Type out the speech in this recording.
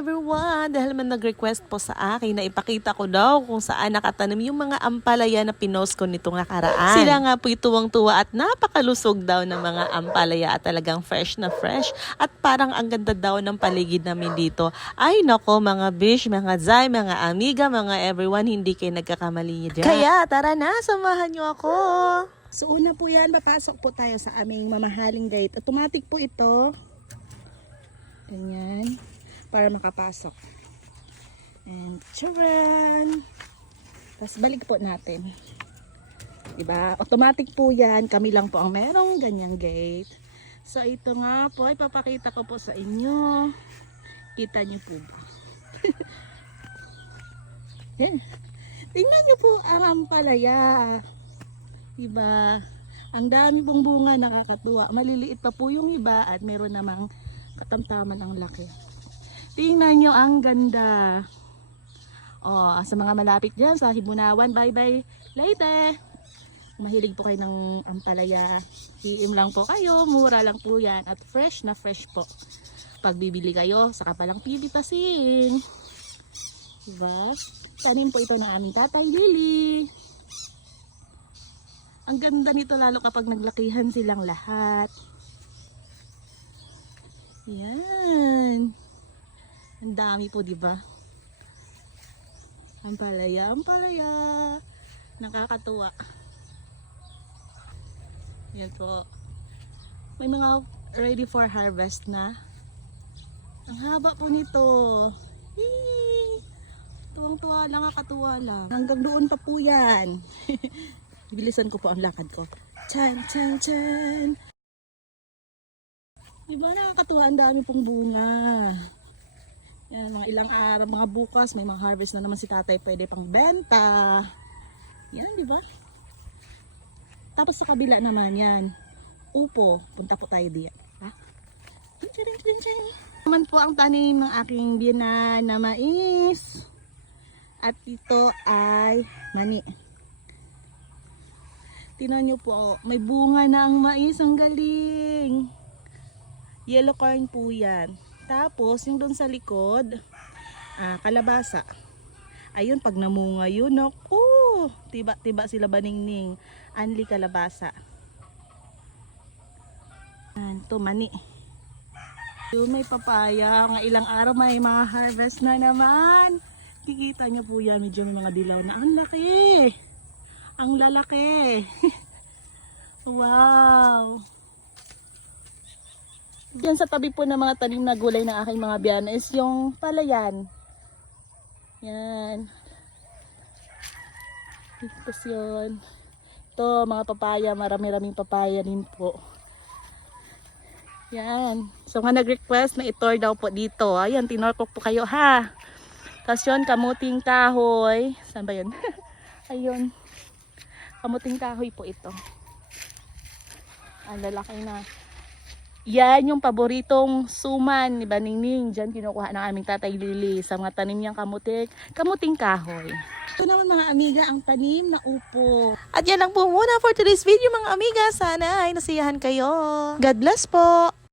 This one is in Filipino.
everyone! Dahil man nag-request po sa akin na ipakita ko daw kung saan nakatanim yung mga ampalaya na pinost ko nitong nakaraan. Sila nga po tuwang-tuwa at napakalusog daw ng mga ampalaya at talagang fresh na fresh. At parang ang ganda daw ng paligid namin dito. Ay nako mga bish, mga zay, mga amiga, mga everyone, hindi kayo nagkakamali niya dyan. Kaya tara na, samahan niyo ako! So una po yan, papasok po tayo sa aming mamahaling gate. Automatic po ito. Ganyan. Para makapasok. And charan! Tapos balik po natin. Diba? Automatic po yan. Kami lang po ang merong ganyang gate. So ito nga po, ipapakita ko po sa inyo. Kita nyo po ba? Yan. Tingnan nyo po ang ampalaya. Diba? Ang dami pong bunga, nakakatuwa. Maliliit pa po yung iba at meron namang katamtaman ang laki. Tingnan nyo ang ganda. Oh, sa mga malapit dyan sa Hibunawan, bye-bye Leyte. Mahilig po kayo ng ampalaya. Hiim lang po kayo, mura lang po yan at fresh na fresh po. Pag bibili kayo, saka palang pipitasin. Diba? Tanim po ito ng aming tatay Lily. Ang ganda nito lalo kapag naglakihan silang lahat. Yan. Ang dami po, di ba? Ampalaya, ampalaya. Nakakatuwa. Yan po. May mga ready for harvest na. Ang haba po nito. Yee! Tuwang-tuwa lang, nakakatuwa lang. Hanggang doon pa po yan. Bilisan ko po ang lakad ko. Chan, chan, chan. Diba nakakatuwa, ang dami pong bunga. Yan, mga ilang araw, mga bukas, may mga harvest na naman si tatay, pwede pang benta. Yan, diba? Tapos sa kabila naman yan, upo, punta po tayo diyan. Ha? Naman po ang tanim ng aking biyanan na mais. At ito ay mani. Tingnan nyo po, may bunga na ang mais, ang galing. Yellow corn po yan. Tapos, yung doon sa likod, kalabasa. Ayun, pag namunga yun, naku, tiba-tiba sila baningning. Anli kalabasa. Ito, mani. Yun, may papaya. Nga ilang araw, may mga harvest na naman. Kikita nyo po yan, medyo may mga dilaw na. Ang laki! Ang lalaki! Wow! Diyan sa tabi po ng mga tanim na gulay ng aking mga biyana is yung palayan. Yan. Tapos yun. Ito, mga papaya. Marami-raming papaya din po. Yan. So, nga nag-request na itour daw po dito. Ayan, tinorkok po kayo ha. Tapos yun, kamuting kahoy. Saan ba yun? Ayun. Kamuting kahoy po ito. Ang lalaki na. Yan yung paboritong suman ni Baningning. Diyan kinukuha ng aming tatay Lily sa mga tanim niyang kamuting kahoy. Ito naman mga amiga ang tanim na upo. At yan lang po muna for today's video mga amiga. Sana ay nasiyahan kayo. God bless po!